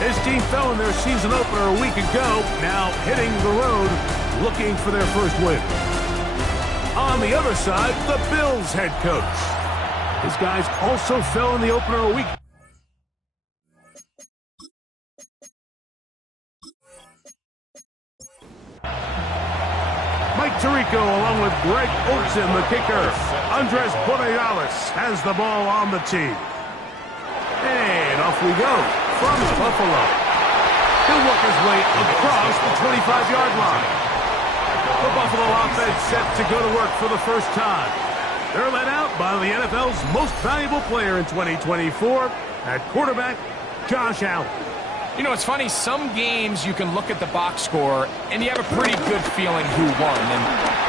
His team fell in their season opener a week ago, now hitting the road, looking for their first win. On the other side, the Bills head coach. His guys also fell in the opener a week. Mike Tirico along with Greg Olsen, the kicker. Andres Borealis has the ball on the tee. And off we go from Buffalo. He'll work his way across the 25-yard line. The Buffalo offense set to go to work for the first time. They're led out by the NFL's most valuable player in 2024 at quarterback, Josh Allen. You know, it's funny, some games you can look at the box score and you have a pretty good feeling who won. And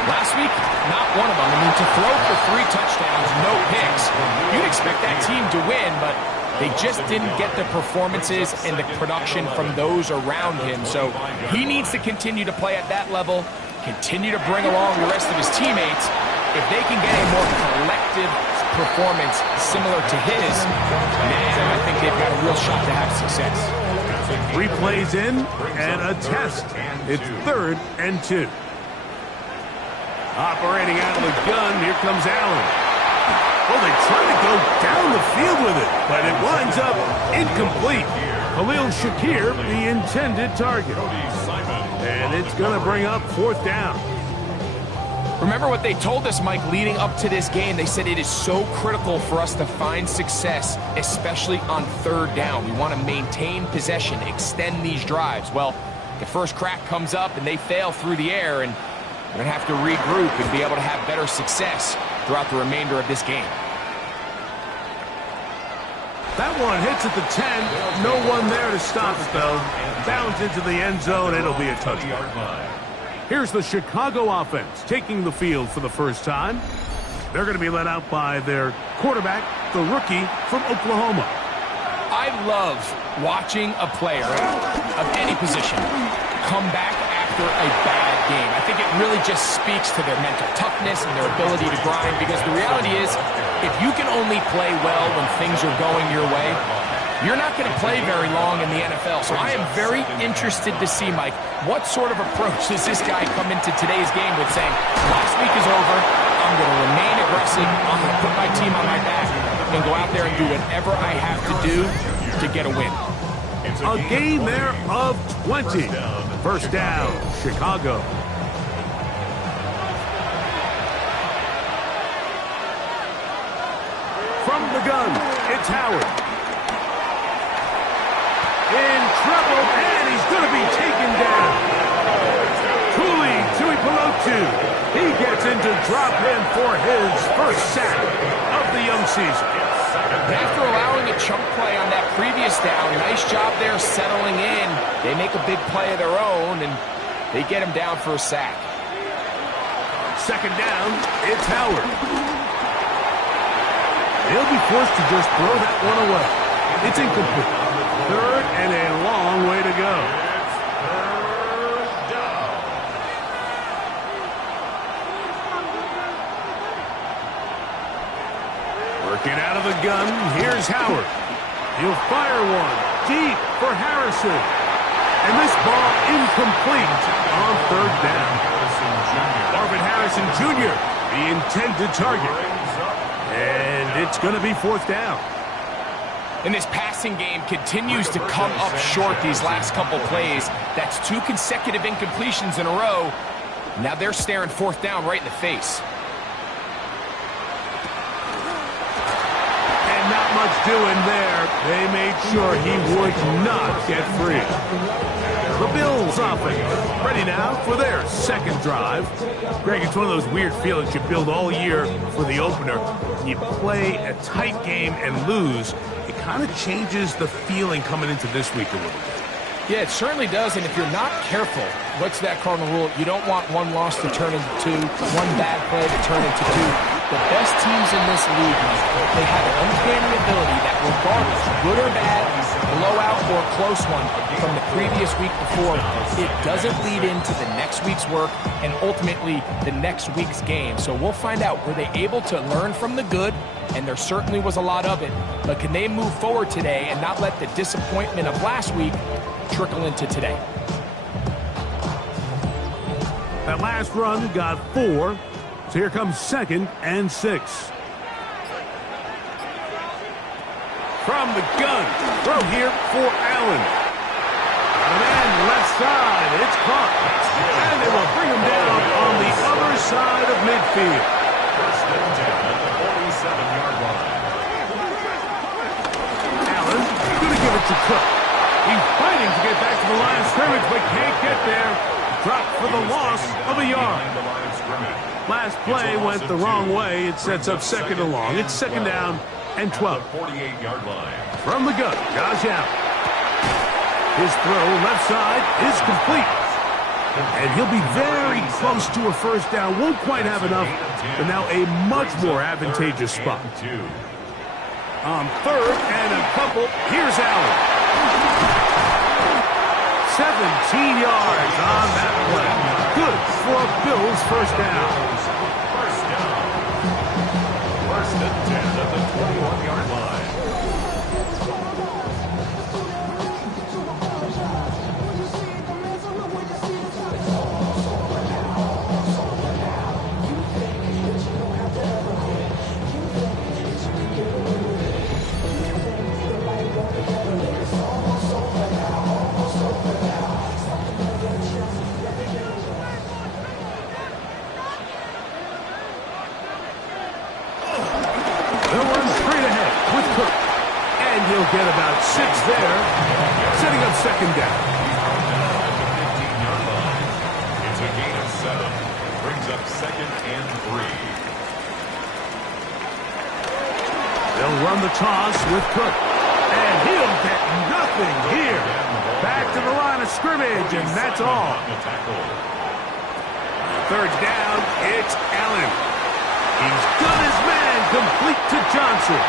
last week, not one of them. I mean, to throw for 3 touchdowns, no picks, you'd expect that team to win, but they just didn't get the performances and the production from those around him. So he needs to continue to play at that level, continue to bring along the rest of his teammates. If they can get a more collective performance similar to his, man, I think they've got a real shot to have success. 3 plays in and a test. It's 3rd and 2. Operating out of the gun, here comes Allen. Oh, they try to go down the field with it, but it winds up incomplete. Khalil Shakir, the intended target. And it's going to bring up 4th down. Remember what they told us, Mike, leading up to this game. They said it is so critical for us to find success, especially on 3rd down. We want to maintain possession, extend these drives. Well, the first crack comes up and they fail through the air, and we're going to have to regroup and be able to have better success throughout the remainder of this game. That one hits at the 10. No one there to stop it, though. Bounds into the end zone. It'll be a touchdown. Here's the Chicago offense taking the field for the first time. They're going to be led out by their quarterback, the rookie from Oklahoma. I love watching a player of any position come back after a bad game. I think it really just speaks to their mental toughness and their ability to grind, because the reality is, if you can only play well when things are going your way, you're not going to play very long in the NFL. So I am very interested to see, Mike, what sort of approach does this guy come into today's game with, saying, last week is over, I'm going to remain aggressive, I'm going to put my team on my back, and go out there and do whatever I have to do to get a win. A gain there of 20. First down, Chicago. From the gun, it's Howard. In trouble, and he's going to be taken down. Tuli Tuipulotu. He gets into drop in for his first sack of the young season. After allowing a chunk play on that previous down, nice job there settling in. They make a big play of their own, and they get him down for a sack. Second down, it's Howard. He'll be forced to just throw that one away. It's incomplete. 3rd and a long way to go. Working out of the gun, here's Howard. He'll fire one deep for Harrison. And this ball incomplete on 3rd down. Marvin Harrison Jr., the intended target. And it's going to be 4th down. And this passing game continues to come up short these last couple plays. That's 2 consecutive incompletions in a row. Now they're staring 4th down right in the face. And not much doing there. They made sure he would not get free. The Bills offense ready now for their second drive. Greg, it's one of those weird feelings you build all year for the opener. You play a tight game and lose. It kind of changes the feeling coming into this week a little bit. Yeah, it certainly does, and if you're not careful, what's that cardinal rule? You don't want one loss to turn into 2, one bad play to turn into 2. The best teams in this league, they have an uncanny ability that regardless, good or bad, blowout or a close one from the previous week before, it doesn't lead into the next week's work and ultimately the next week's game. So we'll find out, were they able to learn from the good? And there certainly was a lot of it. But can they move forward today and not let the disappointment of last week trickle into today? That last run got 4. So here comes 2nd and 6. From the gun, throw here for Allen. And then left side, it's caught. And they will bring him down on the other side of midfield. First and 10 at the 47-yard line. Allen, going to give it to Cook. He's fighting to get back to the line of scrimmage, but can't get there. Dropped for the loss of a yard. Last play went the wrong way. It sets up 2nd and long. It's 2nd down and 12. 48-yard line. From the gun, Josh Allen. His throw left side is complete. And he'll be very close to a first down. Won't quite have enough, but now a much more advantageous spot. On 3rd and a couple, here's Allen. 17 yards on that play. Good for a Bills first down. First down. First and 10 at the 21-yard line. He'll get about 6 there, setting up 2nd down. It's a gain of 7. Brings up 2nd and 3. They'll run the toss with Cook. And he'll get nothing here. Back to the line of scrimmage, and that's all. 3rd down, it's Allen. He's got his man complete to Johnson.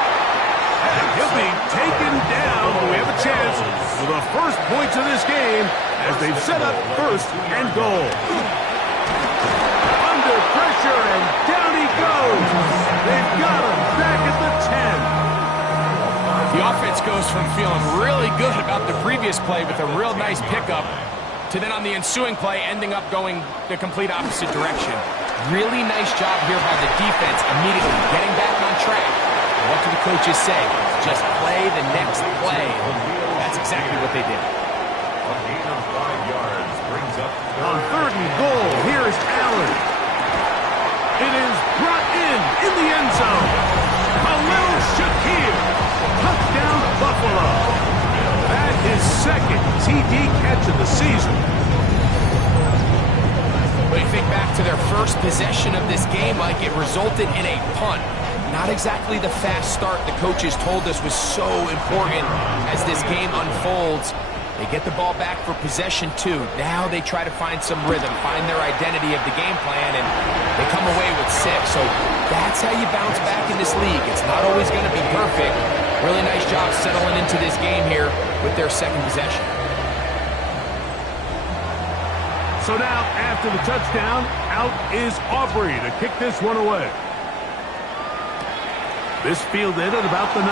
And he'll be taken down. We have a chance for the first points of this game as they've set up 1st and goal. Under pressure, and down he goes. They've got him back at the 10. The offense goes from feeling really good about the previous play with a real nice pickup to then on the ensuing play ending up going the complete opposite direction. Really nice job here by the defense immediately getting back on track. What do the coaches say? Just play the next play. That's exactly what they did. A gain of 5 yards brings up on 3rd and goal. Here's Allen. It is brought in the end zone. Khalil Shakir. Touchdown Buffalo. That is 2nd TD catch of the season. When you think back to their first possession of this game, Mike, it resulted in a punt. Not exactly the fast start the coaches told us was so important as this game unfolds. They get the ball back for possession 2. Now they try to find some rhythm, find their identity of the game plan, and they come away with 6. So that's how you bounce back in this league. It's not always going to be perfect. Really nice job settling into this game here with their 2nd possession. So now, after the touchdown, out is Aubrey to kick this one away. This fielded at about the 9.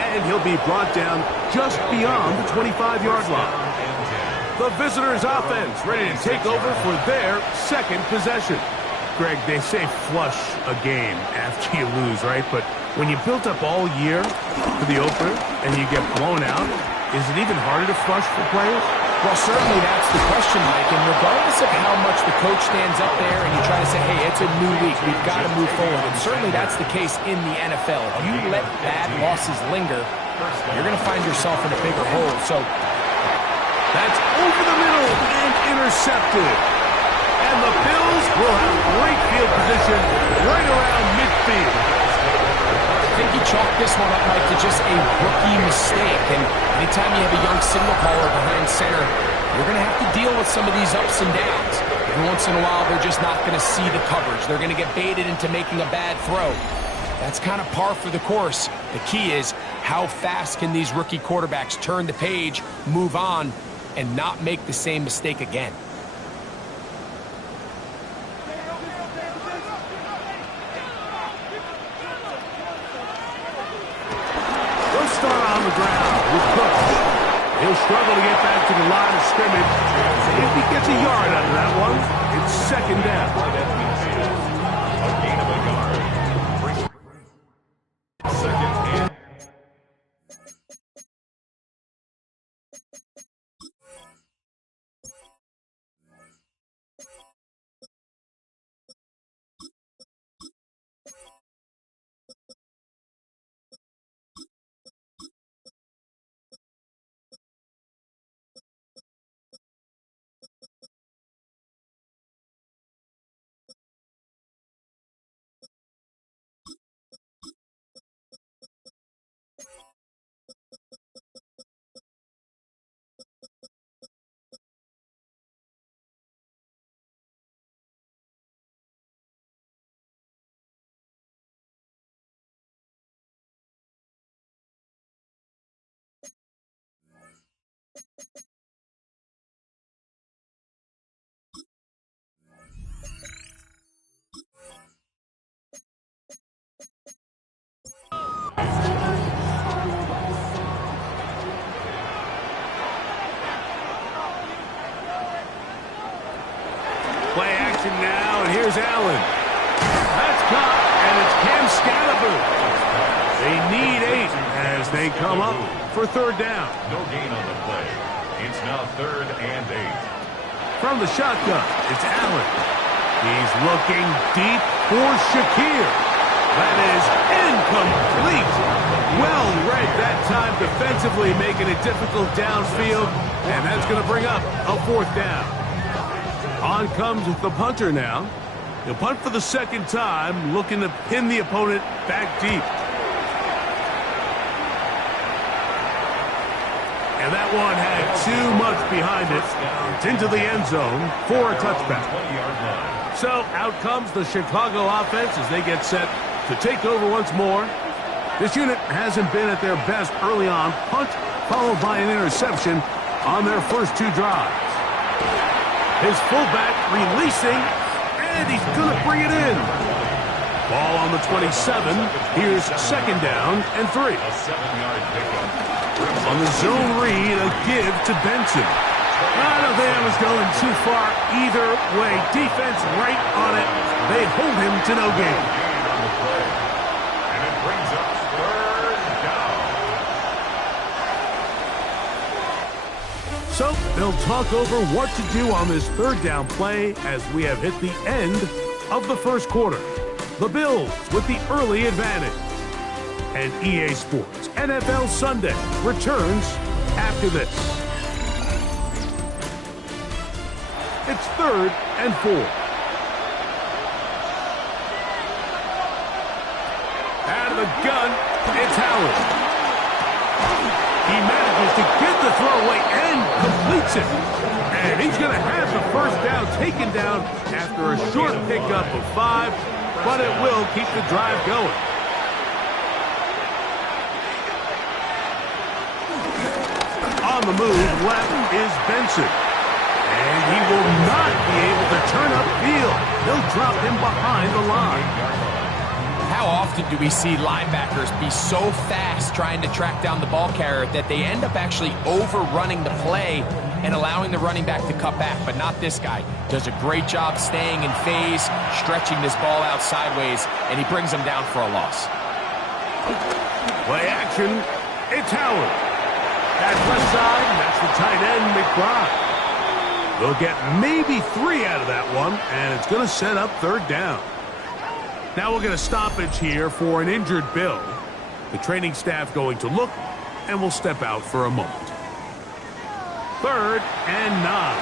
And he'll be brought down just beyond the 25-yard line. The visitors' offense ready to take over for their 2nd possession. Greg, they say flush a game after you lose, right? But when you built up all year for the opener and you get blown out, is it even harder to flush for players? Well, certainly that's the question, Mike. And regardless of how much the coach stands up there and you try to say, hey, it's a new week, we've got to move forward. And certainly that's the case in the NFL. If you let bad losses linger, you're going to find yourself in a bigger hole. So that's over the middle and intercepted. And the Bills will have great field position right around midfield. I think you chalk this one up, Mike, to just a rookie mistake. And anytime you have a young signal caller behind center, you're going to have to deal with some of these ups and downs. Every once in a while, they're just not going to see the coverage. They're going to get baited into making a bad throw. That's kind of par for the course. The key is, How fast can these rookie quarterbacks turn the page, move on, and not make the same mistake again? They'll start on the ground with Cook. He'll struggle to get back to the line of scrimmage. If he gets a yard out of that one, it's second down. A gain of a yard. Second and... Play action now, and here's Allen. That's caught, and it's Cam Scalaboo. They need 8 as they come up for third down. No gain on the play. It's now third and 8. From the shotgun, it's Allen. He's looking deep for Shakir. That is incomplete. Well read that time defensively, making it difficult downfield, and that's going to bring up a fourth down. On comes the punter now. He'll punt for the second time, looking to pin the opponent back deep. And that one had too much behind it. It's into the end zone for a touchback. So out comes the Chicago offense as they get set to take over once more. This unit hasn't been at their best early on. Punt followed by an interception on their first 2 drives. His fullback releasing, and he's going to bring it in. Ball on the 27. Here's second down and 3. A 7-yard pickup. On the zone read, a give to Benson. I don't think I was going too far either way. Defense right on it. They hold him to no gain. On the play. And it brings up third down. So they'll talk over what to do on this third down play as we have hit the end of the first quarter. The Bills with the early advantage. And EA Sports NFL Sunday returns after this. It's third and 4. Out of the gun, it's Howard. He manages to get the throw away and completes it. And he's going to have the first down taken down after a short pickup of 5, but it will keep the drive going. On the move, left is Benson. And he will not be able to turn upfield. He'll drop him behind the line. How often do we see linebackers be so fast trying to track down the ball carrier that they end up actually overrunning the play and allowing the running back to cut back? But not this guy. Does a great job staying in phase, stretching this ball out sideways, and he brings him down for a loss. Play action. It's Howard. At left side, that's the tight end, McBride. They'll get maybe 3 out of that one, and it's going to set up third down. Now we'll get a stoppage here for an injured Bill. The training staff going to look, and we'll step out for a moment. Third and 9.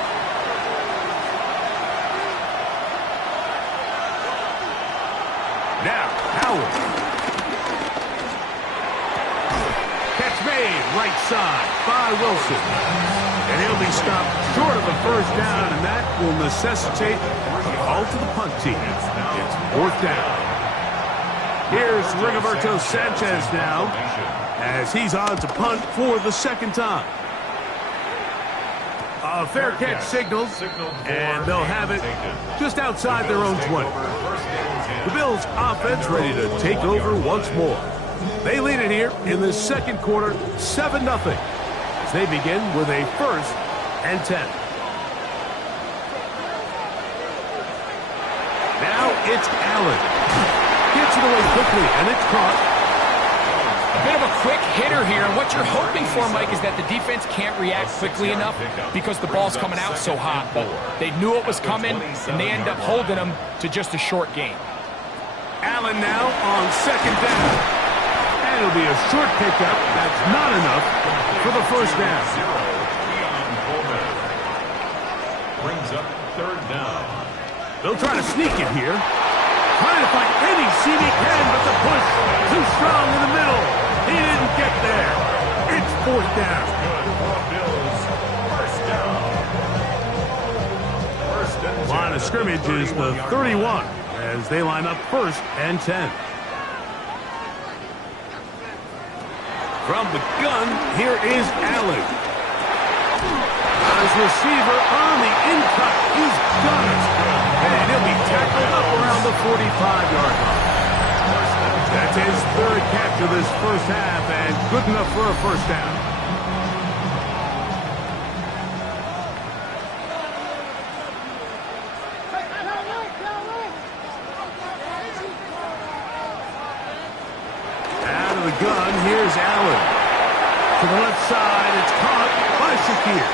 Now, Howard. Catch made, right side by Wilson. And he'll be stopped short of the first down, and that will necessitate a call to the punt team. It's fourth down. Here's Rigoberto Sanchez now, as he's on to punt for the second time. A fair catch signaled, and they'll have it just outside their own 20. The Bills offense ready to take over once more. They lead it here in the second quarter, 7-0, as they begin with a 1st and 10. Now it's Allen. Gets it away quickly, and it's caught. A bit of a quick hitter here. What you're hoping for, Mike, is that the defense can't react quickly enough because the ball's coming out so hot. But they knew it was coming, and they end up holding them to just a short gain. Allen now on second down. And it'll be a short pickup. That's not enough for the first down. Brings up 3rd down. They'll try to sneak it here. Trying to find any seam he can, but the push too strong in the middle. He didn't get there. It's 4th down. Good for Bills. 1st down. 1st and 10. Line of scrimmage is the 31 as they line up 1st and 10. From the gun, here is Allen. His receiver on the in-cut. He's got it. And he'll be tackled up around the 45-yard line. That's his 3rd catch of this first half, and good enough for a first down. Out of the gun, here's Allen. To the left side, it's caught by Shakir.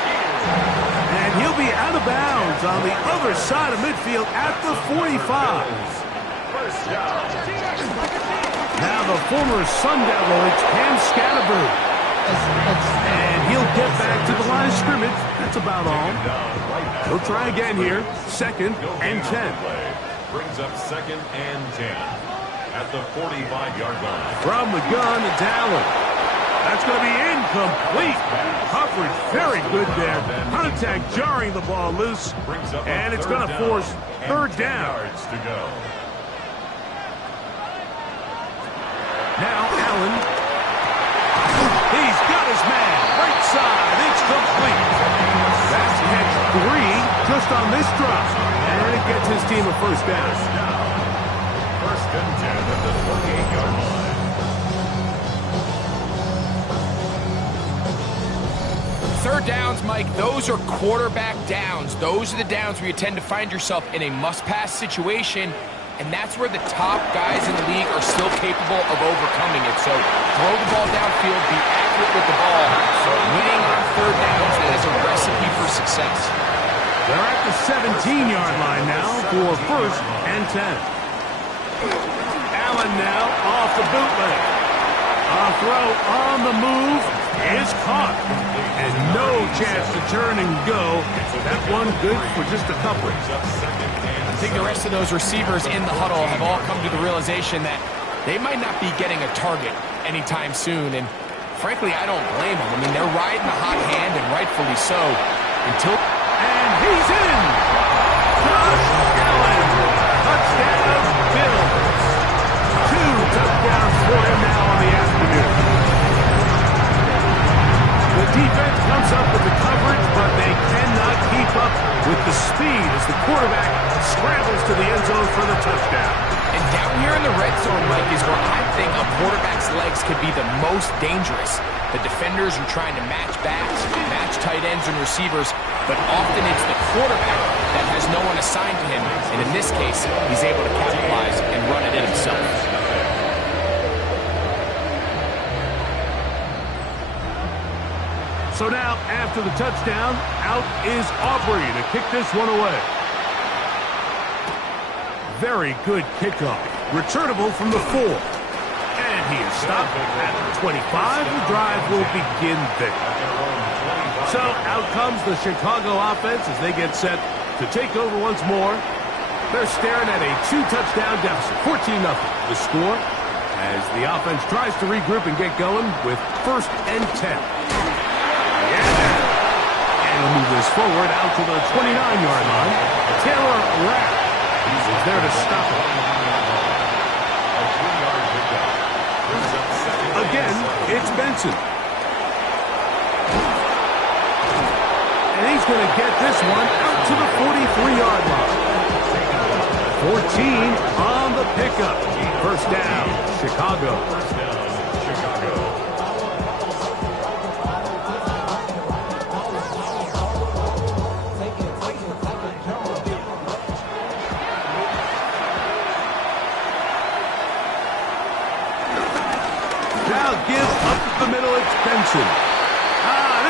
And he'll be out of bounds on the other side of midfield at the 45. Now the former Sun Devil, it's Cam Scatterboo. And he'll get back to the line of scrimmage. That's about all. He'll try again here. 2nd and 10. Brings up 2nd and 10 at the 45-yard line. From the gun, it's Allen. That's going to be incomplete. Coverage very good there. Contact jarring the ball loose. And it's going to force 3rd down. Yards to go. Now Allen. He's got his man. Right side. It's complete. That's catch 3 just on this drop. And it gets his team a first down. 1st and 10 at the 28-yard line. Third downs, Mike, those are quarterback downs. Those are the downs where you tend to find yourself in a must-pass situation, and that's where the top guys in the league are still capable of overcoming it. So throw the ball downfield, be accurate with the ball. Winning on 3rd downs is a recipe for success. They're at the 17-yard line now for 1st and 10. Allen now off the bootleg. A throw on the move is caught. And no chance to turn and go. That one good for just a couple. I think the rest of those receivers in the huddle have all come to the realization that they might not be getting a target anytime soon. And frankly, I don't blame them. I mean, they're riding the hot hand, and rightfully so. And he's in! Josh Allen! Touchdown, Bills! 2 touchdowns for him now on the afternoon. The defense comes up with the coverage, but they cannot keep up with the speed as the quarterback scrambles to the end zone for the touchdown. And down here in the red zone, Mike, is where I think a quarterback's legs could be the most dangerous. The defenders are trying to match backs, match tight ends and receivers, but often it's the quarterback that has no one assigned to him. And in this case, he's able to capitalize and run it in himself. So now, after the touchdown, out is Aubrey to kick this one away. Very good kickoff. Returnable from the 4. And he is stopped at the 25. The drive will begin there. So out comes the Chicago offense as they get set to take over once more. They're staring at a 2-touchdown deficit, 14-0. The score as the offense tries to regroup and get going with 1st and 10. And he'll move this forward out to the 29-yard line. Taylor Rapp is there to stop it. A 3-yard again, it's Benson. And he's going to get this one out to the 43-yard line. 14 on the pickup. First down, Chicago. First down, Chicago. Now gives up the middle, it's Benson.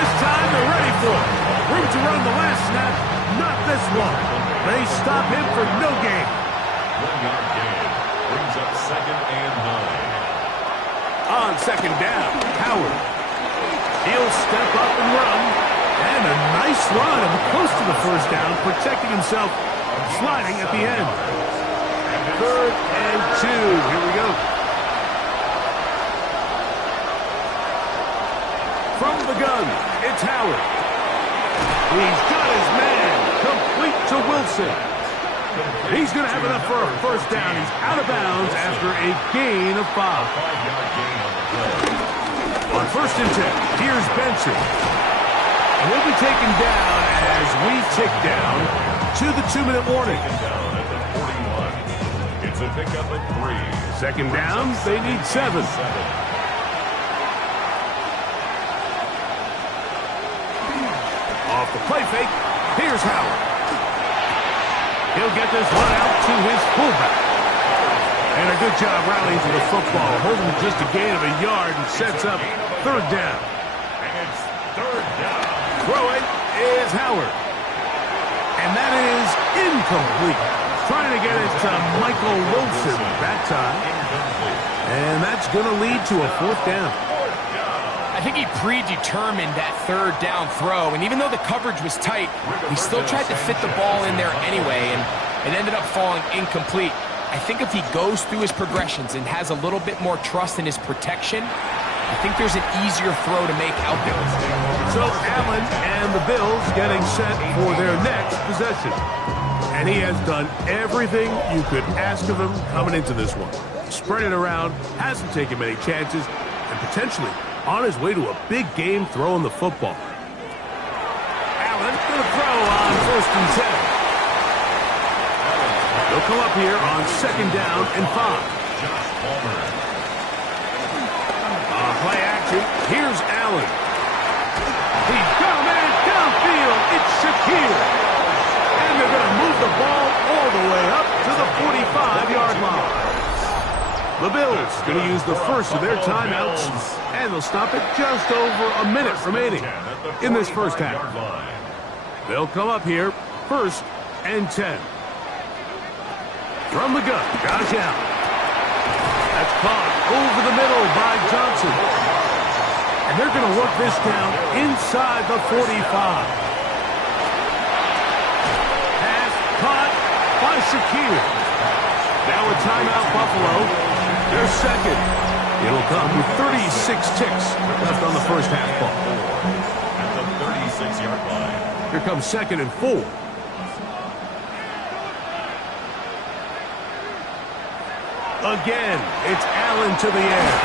This time they're ready for it. Room to run the last snap, not this one. They stop him for no gain. 1-yard gain brings up 2nd and 9. On second down, Howard. He'll step up and run. And a nice run and close to the first down, protecting himself, sliding at the end. 3rd and 2. Here we go. From the gun, it's Howard. He's got his man, complete to Wilson. He's going to have enough for a first down. He's out of bounds after a gain of 5. 5-yard gain on the play. On 1st and 10, here's Benson. And he'll be taken down as we tick down to the 2-minute warning. Taken down at the 41. It's a pickup at 3. Second down, they need 7. Off the play fake, here's Howard. He'll get this one out to his fullback. And a good job rallying to the football, holding just a gain of a yard and sets up 3rd down. And it's 3rd down. Throwing is Howard. And that is incomplete. Trying to get it to Michael Wilson that time. And that's going to lead to a 4th down. I think he predetermined that 3rd down throw, and even though the coverage was tight, he still tried to fit the ball in there anyway, and it ended up falling incomplete. I think if he goes through his progressions and has a little bit more trust in his protection, I think there's an easier throw to make out there. So Allen and the Bills getting set for their next possession. And he has done everything you could ask of him coming into this one. Spread it around, hasn't taken many chances, and potentially on his way to a big game throwing the football. Allen going to throw on 1st and 10. He'll come up here on 2nd down and 5. Josh Palmer. Play action. Here's Allen. He's got a man downfield. It's Shakir. And they're going to move the ball all the way up to the 45-yard line. The Bills going to use the first of their timeouts, and they'll stop it just over a minute remaining in this first half. They'll come up here, 1st and 10. From the gun, Josh Allen. That's caught over the middle by Johnson. And they're going to work this down inside the 45. Pass caught by Shakir. Now a timeout, Buffalo. Their second. It'll come with 36 ticks left on the first half ball. At the 36-yard line. Here comes 2nd and 4. Again, it's Allen to the air.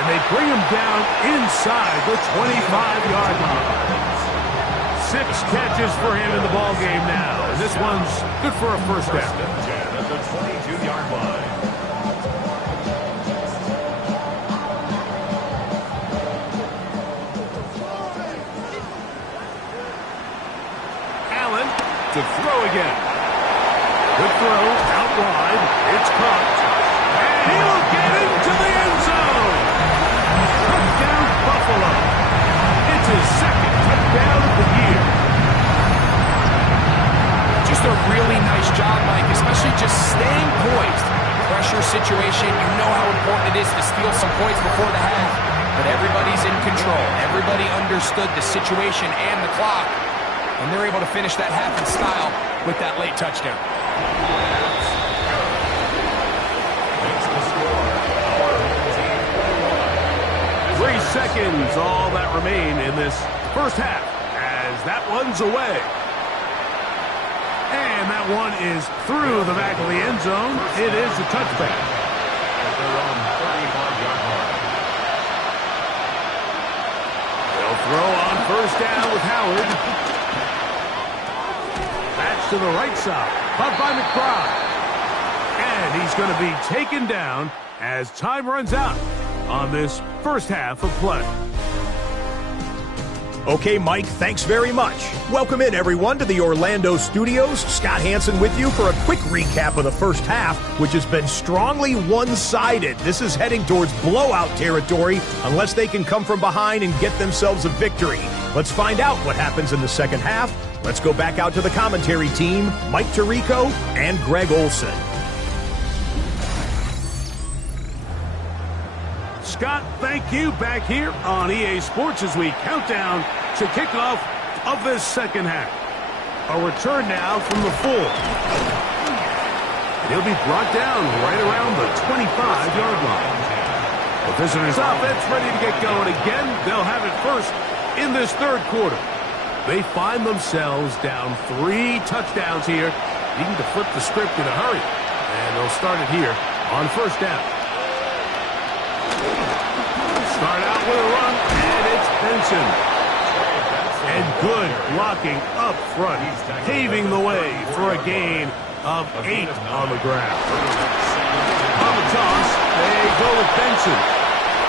And they bring him down inside the 25-yard line. 6 catches for him in the ballgame now. And this one's good for a first down. At the 22-yard line. Allen to throw again. Good throw, out wide. It's caught. And he'll get into the end zone. Touchdown, Buffalo. It's his 2nd touchdown of the year. Just a really nice job, Mike, especially just staying poised. Pressure situation, you know how important it is to steal some points before the half. But everybody's in control. Everybody understood the situation and the clock. And they're able to finish that half in style with that late touchdown. 3 seconds, all that remain in this first half as that one's away. And that one is through the back of the end zone. It is a touchback. They're on 35-yard line. throw on first down with Howard. That's to the right side. Caught by McBride. And he's going to be taken down as time runs out on this first half of play. Okay, Mike, thanks very much. Welcome in, everyone, to the Orlando studios. Scott Hansen with you for a quick recap of the first half, which has been strongly one-sided. This is heading towards blowout territory unless they can come from behind and get themselves a victory. Let's find out what happens in the second half. Let's go back out to the commentary team, Mike Tirico and Greg Olson. Scott, thank you. Back here on EA Sports as we count down to kickoff of this second half. A return now from the full. He'll be brought down right around the 25-yard line. The visitors' offense ready to get going again. They'll have it first in this third quarter. They find themselves down 3 touchdowns here, needing to flip the script in a hurry. And they'll start it here on first down. Start out with a run, and it's Benson. And good blocking up front, paving the way for a gain of 8 on the ground. On the toss, they go with Benson.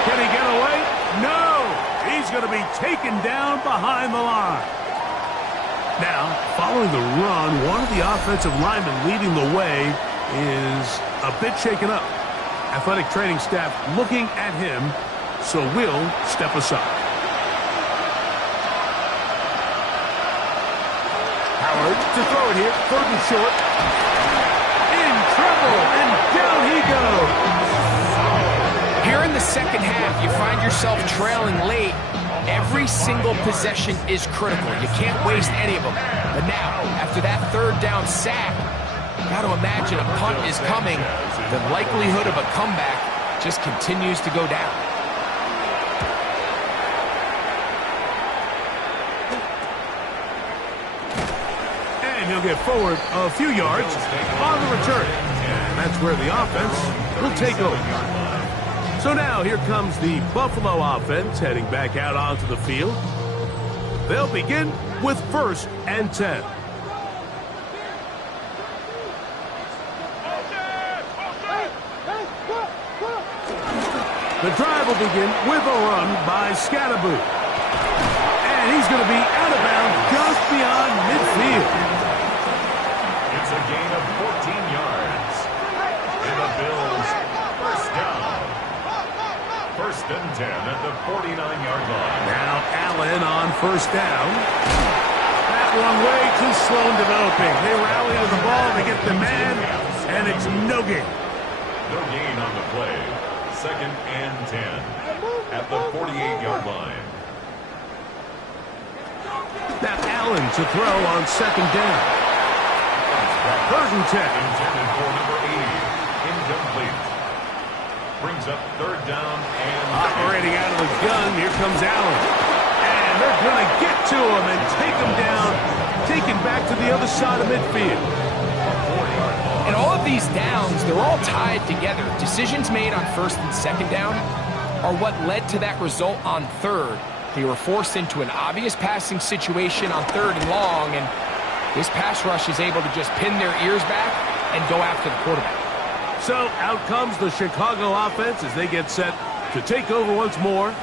Can he get away? No! He's going to be taken down behind the line. Now, following the run, one of the offensive linemen leading the way is a bit shaken up. Athletic training staff looking at him, so we'll step aside. Howard to throw it here, third and short. In trouble, and down he goes. Here in the second half, you find yourself trailing late. Every single possession is critical. You can't waste any of them. But now, after that third down sack, got to imagine a punt is coming. The likelihood of a comeback just continues to go down. And he'll get forward a few yards on the return. And that's where the offense will take over. So now here comes the Buffalo offense heading back out onto the field. They'll begin with 1st and 10. The drive will begin with a run by Scatterboot. And he's going to be out of bounds just beyond midfield. It's a gain of 14 yards. And the Bills first down. 1st and 10 at the 49-yard line. Now Allen on first down. That one way too slow in developing. They rally to the ball, they get the man, and it's no gain. No gain on the play. 2nd and 10 at the 48-yard line. Now Allen to throw on 2nd down. 3rd and 10. Intended for number 80. Incomplete. Brings up 3rd down and... Operating out of the gun, here comes Allen. And they're going to get to him and take him down, take him back to the other side of midfield. And all of these downs, they're all tied together. Decisions made on 1st and 2nd down are what led to that result on 3rd. They were forced into an obvious passing situation on 3rd and long, and this pass rush is able to just pin their ears back and go after the quarterback. So out comes the Chicago offense as they get set to take over once more.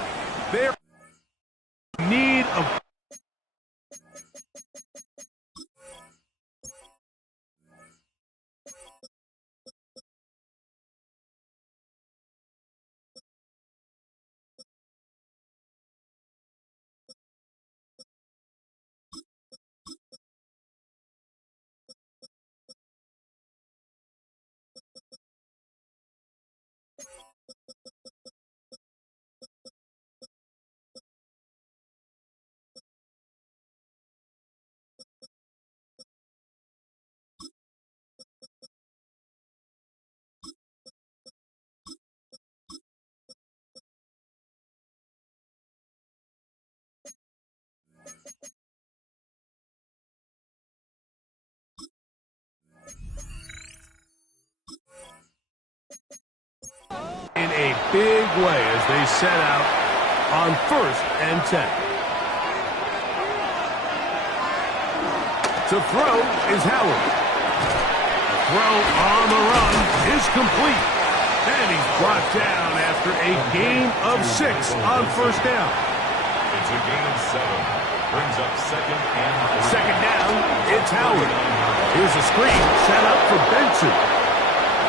They're in need of... in a big way as they set out on 1st and 10. To throw is Howard. The throw on the run is complete. And he's brought down after a gain of 6 on first down. It's a gain of 7. Brings up second and 3. Second down, it's Howard. Here's a screen set up for Benson.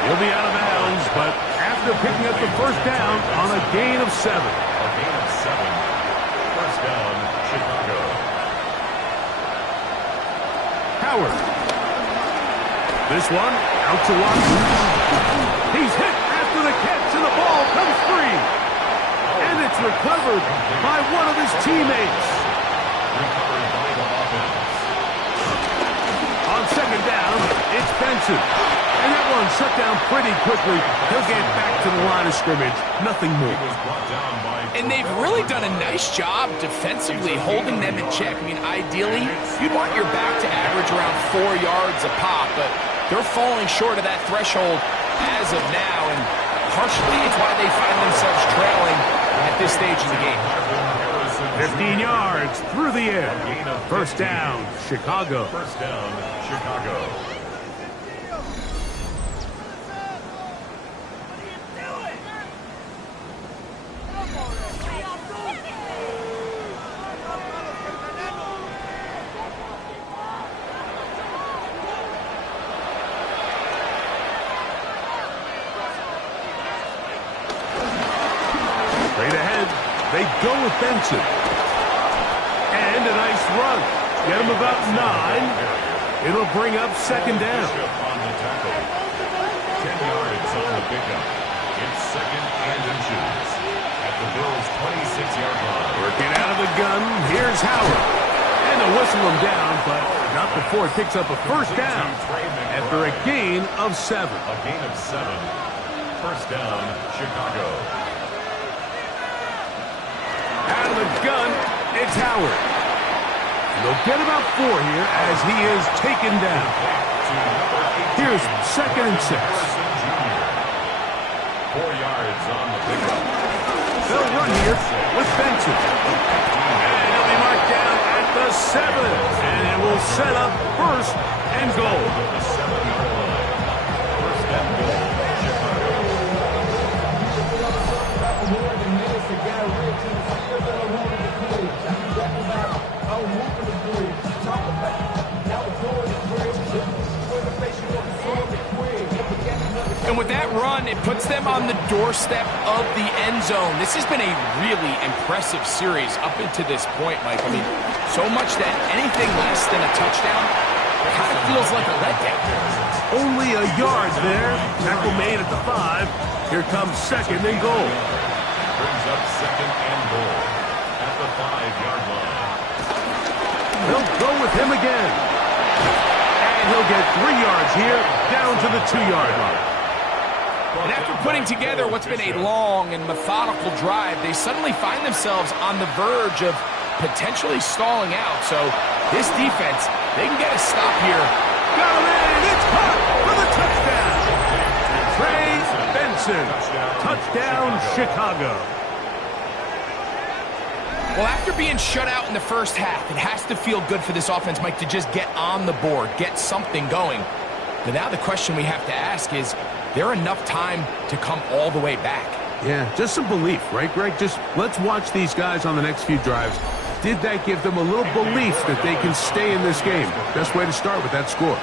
He'll be out of bounds, but after picking up the first down on a gain of 7. A gain of 7. First down, Chicago. Howard. This one, out to Watson. He's hit after the catch, and the ball comes free. And it's recovered by one of his teammates. Recovered by the offense. On second down, it's Benson. And that one shut down pretty quickly. He'll get back to the line of scrimmage. Nothing more. He was brought down by... And they've really done a nice job defensively holding them in check. I mean, ideally, you'd want your back to average around 4 yards a pop, but they're falling short of that threshold as of now, and partially it's why they find themselves trailing at this stage in the game. 15 yards through the air. First down, Chicago. First down, Chicago. Straight ahead, they go with Benson. And a nice run. Get him about 9. It'll bring up second down. On the tackle. 10 yards on the pickup. It's second and inches. At the Bills' 26-yard line. Working out of the gun, here's Howard. And they'll whistle him down, but not before it picks up a first down after a gain of 7. A gain of 7. First down, Chicago. Out of the gun, it's Howard. They'll get about 4 here as he is taken down. Here's second and 6. 4 yards on the pickup. They'll run here with Benson. And he'll be marked down at the 7. And it will set up first and goal. The 7-yard line. First and goal, Chicago. And with that run, it puts them on the doorstep of the end zone. This has been a really impressive series up into this point, Mike. I mean, so much that anything less than a touchdown kind of feels like a letdown. Only a yard there. Tackle made at the 5. Here comes second and goal. Brings up second and goal at the 5-yard line. They'll go with him again. And he'll get 3 yards here, down to the 2-yard line. And after putting together what's been a long and methodical drive, they suddenly find themselves on the verge of potentially stalling out. So this defense, they can get a stop here. Got him in. It's caught for the touchdown. Trey Benson. Touchdown, Chicago. Well, after being shut out in the first half, it has to feel good for this offense, Mike, to just get on the board, get something going. But now the question we have to ask is there enough time to come all the way back? Yeah, just some belief, right, Greg? Just let's watch these guys on the next few drives. Did that give them a little belief that they can stay in this game? Best way to start with that score.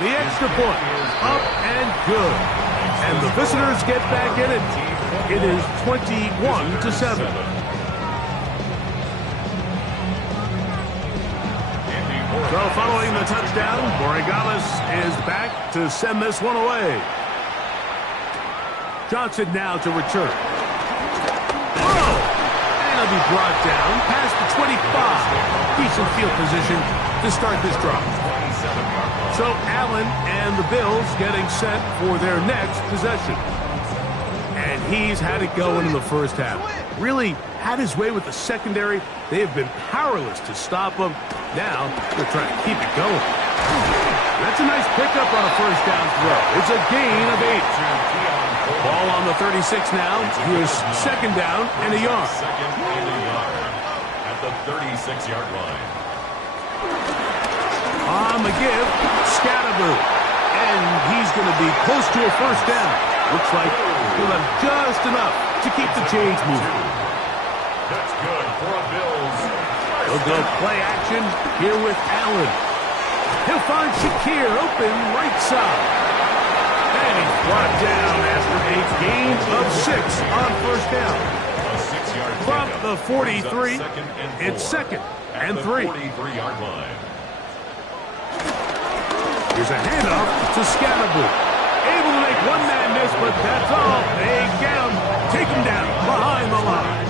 The extra point, up and good. And the visitors get back in it. It is 21-7. So following the touchdown, Borregales is back to send this one away. Johnson now to return. Oh! And he'll be brought down past the 25. Decent field position to start this drive. So Allen and the Bills getting set for their next possession. And he's had it going in the first half. Really had his way with the secondary. They have been powerless to stop him. Now they're trying to keep it going. That's a nice pickup on a first down throw. It's a gain of 8. Ball on the 36 now. Here's second down and a yard. Second and a yard at at the 36-yard line. On the give, Scatterboo. And he's going to be close to a first down. Looks like he'll have just enough to keep the chains moving. That's good for a Bills. He'll go play action here with Allen. He'll find Shakir open right side. And he's brought down after a gain of 6 on first down. A 6-yard From pickup. the 43, it's second and 3. 43-yard line. Here's a handoff to Scatterboo. Able to make one man miss, but that's all. They get him. Take him down behind the line.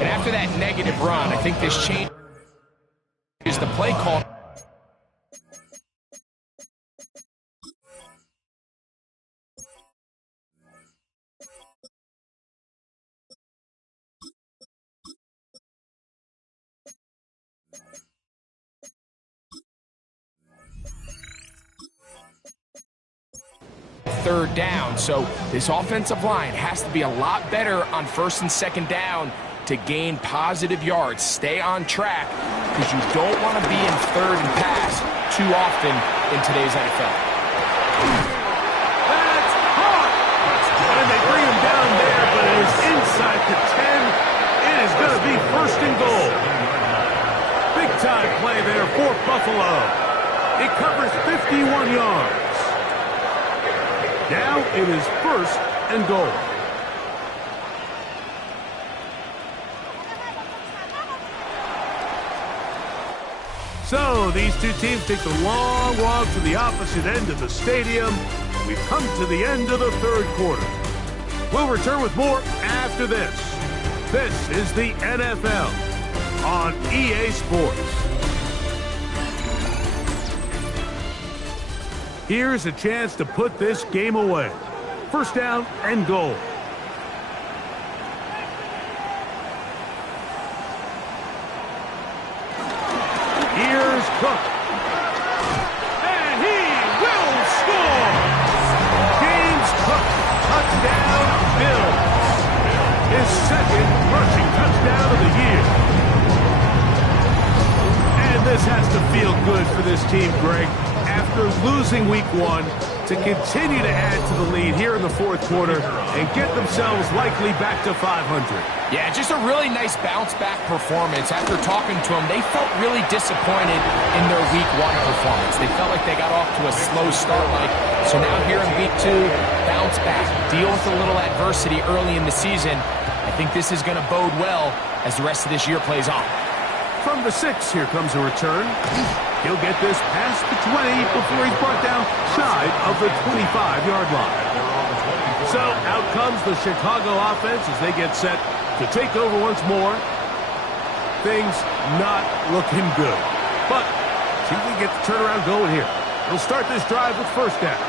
And after that negative run, I think this change is the play call. Third down, so this offensive line has to be a lot better on first and second down to gain positive yards. Stay on track because you don't want to be in third and pass too often in today's NFL. That's hot! And they bring him down there, but it is inside the 10. It is going to be first and goal. Big time play there for Buffalo. It covers 51 yards. Now it is first and goal. So these two teams take the long walk to the opposite end of the stadium. We've come to the end of the third quarter. We'll return with more after this. This is the NFL on EA Sports. Here's a chance to put this game away. First down and goal. Here's Cook. And he will score! James Cook, touchdown, Bills. His second rushing touchdown of the year. And this has to feel good for this team, Greg. After losing week 1, to continue to add to the lead here in the fourth quarter and get themselves likely back to 500. Yeah, just a really nice bounce-back performance. After talking to them, they felt really disappointed in their week 1 performance. They felt like they got off to a slow start. So now here in week 2, bounce back, deal with a little adversity early in the season. I think this is going to bode well as the rest of this year plays on. From the 6, here comes a return. He'll get this past the 20 before he's brought down shy of the 25-yard line. So out comes the Chicago offense as they get set to take over once more. Things not looking good. But see if we get the turnaround going here. They'll start this drive with first down.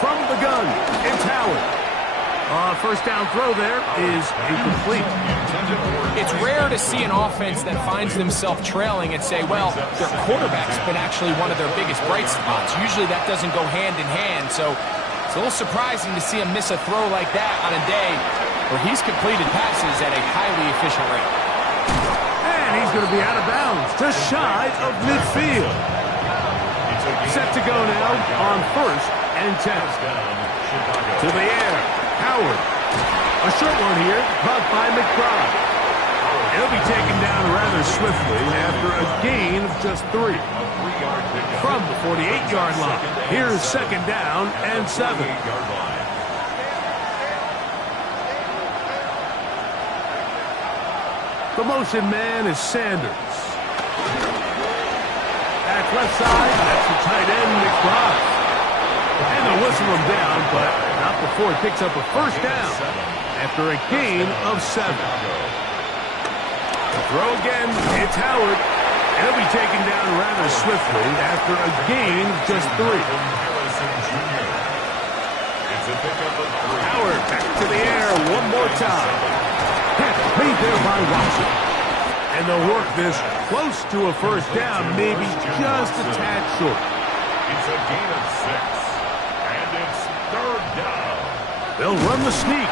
From the gun, it's Howard. First down throw there is incomplete. It's rare to see an offense that finds themselves trailing and say, well, their quarterback's been actually one of their biggest bright spots. Usually that doesn't go hand in hand, so it's a little surprising to see him miss a throw like that on a day where he's completed passes at a highly efficient rate. And he's going to be out of bounds, just shy of midfield. Set to go now on first and 10. To the air. Howard. A short one here, caught by McBride. He'll be taken down rather swiftly after a gain of just 3. From the 48-yard line, here's second down and 7. The motion man is Sanders. At left side, that's the tight end, McBride. And they'll whistle him down, but not before he picks up a first down after a gain of 7. Throw again, it's Howard. He'll be taken down rather swiftly after a gain of just 3. Howard back to the air one more time. Made there by Watson. And they'll work this close to a first down, maybe just a tad short. It's a gain of 6. And it's third down. They'll run the sneak.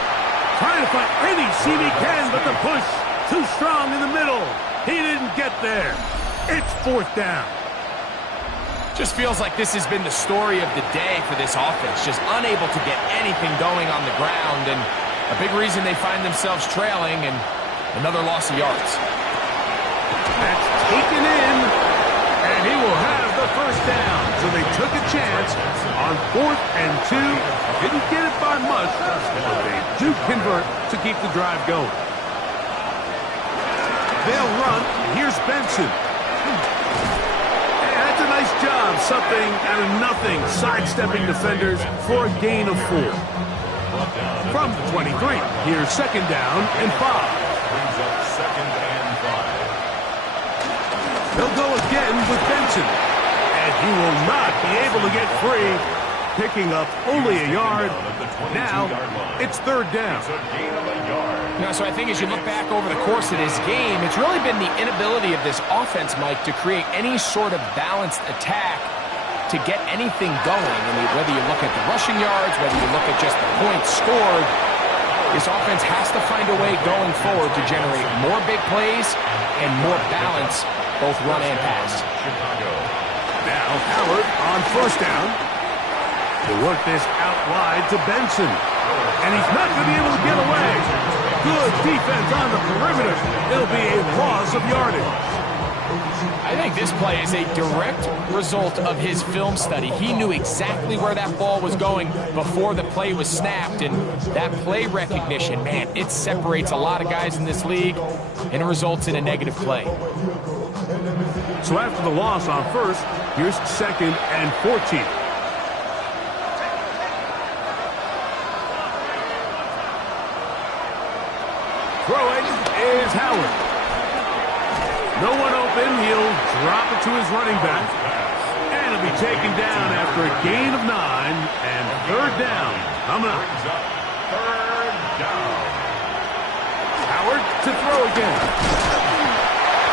Trying to find any seam he can, but the push too strong in the middle. He didn't get there. It's fourth down. Just feels like this has been the story of the day for this offense. Just unable to get anything going on the ground, and a big reason they find themselves trailing, and another loss of yards. That's taken in, and he will have the first down. So they took a chance on 4th and 2. Didn't get it by much, but they do convert to keep the drive going. They'll run. Here's Benson. That's a nice job, something out of nothing, sidestepping defenders for a gain of 4. From the 23, here's 2nd down and 5. Brings up 2nd and 5. They'll go again with Benson, and he will not be able to get free, picking up only a yard. Now, it's 3rd down. It's a gain of a yard. So I think as you look back over the course of this game, it's really been the inability of this offense, Mike, to create any sort of balanced attack to get anything going. I mean, whether you look at the rushing yards, whether you look at just the points scored, this offense has to find a way going forward to generate more big plays and more balance, both run and pass. Chicago. Now Howard on 1st down. They work this out wide to Benson, and he's not going to be able to get away. Good defense on the perimeter. It'll be a loss of yardage. I think this play is a direct result of his film study. He knew exactly where that ball was going before the play was snapped, and that play recognition, man, it separates a lot of guys in this league, and it results in a negative play. So after the loss on 1st, here's 2nd and 14. Throwing is Howard. No one open. He'll drop it to his running back. And it'll be taken down after a gain of 9 and 3rd down. Coming up. Brings up 3rd down. Howard to throw again.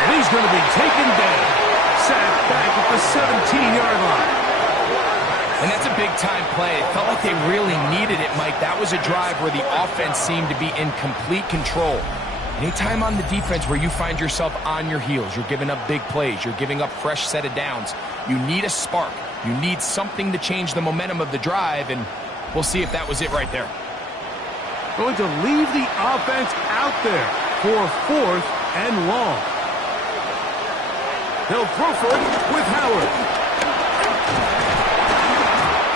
And he's going to be taken down. Sacked back at the 17-yard line. And that's a big-time play. It felt like they really needed it, Mike. That was a drive where the offense seemed to be in complete control. Anytime on the defense where you find yourself on your heels, you're giving up big plays, you're giving up fresh set of downs, you need a spark. You need something to change the momentum of the drive, and we'll see if that was it right there. Going to leave the offense out there for 4th and long. They'll throw for it with Howard.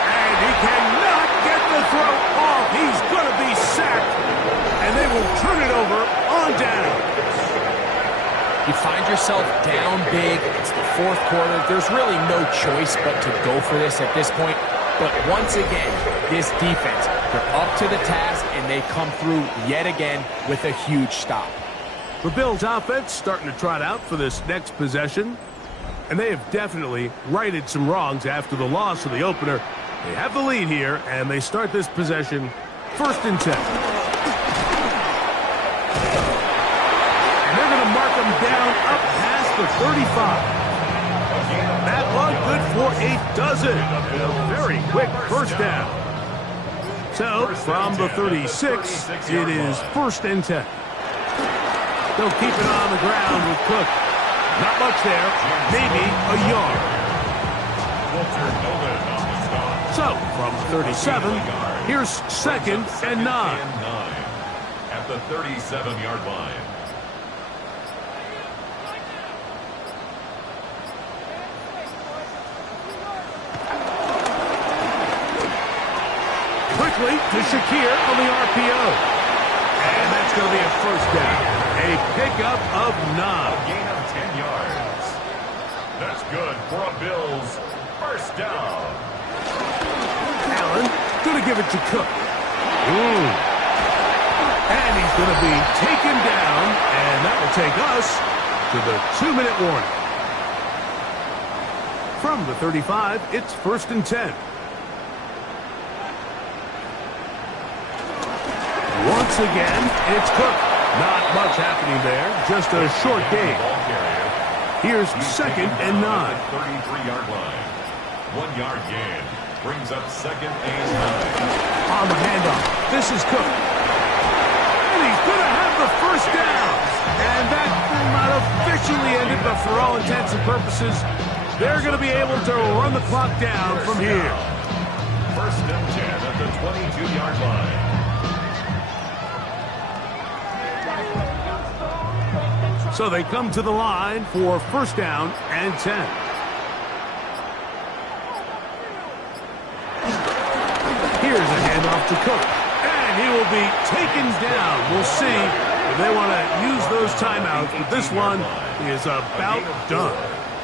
And he cannot get the throw off. He's going to be sacked. And they will turn it over on down. You find yourself down big. It's the 4th quarter. There's really no choice but to go for this at this point. But once again, this defense, they're up to the task, and they come through yet again with a huge stop. The Bills offense starting to trot out for this next possession. And they have definitely righted some wrongs after the loss of the opener. They have the lead here, and they start this possession 1st and 10. And they're going to mark them down up past the 35. That one good for a dozen. A very quick 1st down. So, from the 36, it is 1st and 10. They'll keep it on the ground with Cook. Not much there, maybe a yard. So, from 37, here's 2nd and 9. At the 37-yard line. Quickly to Shakir on the RPO. And that's going to be a 1st down. A pickup of 9. A gain of 10 yards. That's good for a Bills 1st down. Allen going to give it to Cook. And he's going to be taken down, and that will take us to the 2-minute warning. From the 35, it's 1st and 10. Once again, it's Cook. Not much happening there, just a short gain. Here's 2nd and 9. 33-yard line. 1 yard gain. brings up second and 9. On the handoff, this is Cook. And he's going to have the first down. And that will not officially end it, but for all intents and purposes, they're going to be able to run the clock down from here. First and 10 at the 22-yard line. So they come to the line for first down and 10. Here's a handoff to Cook. And he will be taken down. We'll see if they want to use those timeouts. But this one is about done.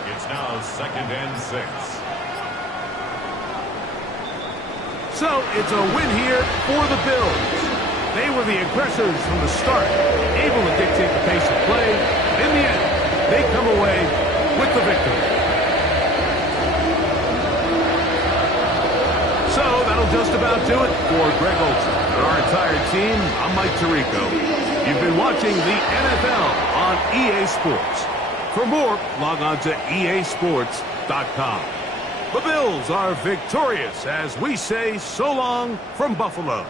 It's now second and 6. So it's a win here for the Bills. They were the aggressors from the start, able to dictate the pace of play. In the end, they come away with the victory. So that'll just about do it for Greg Olsen and our entire team. I'm Mike Tirico. You've been watching the NFL on EA Sports. For more, log on to easports.com. The Bills are victorious as we say so long from Buffalo.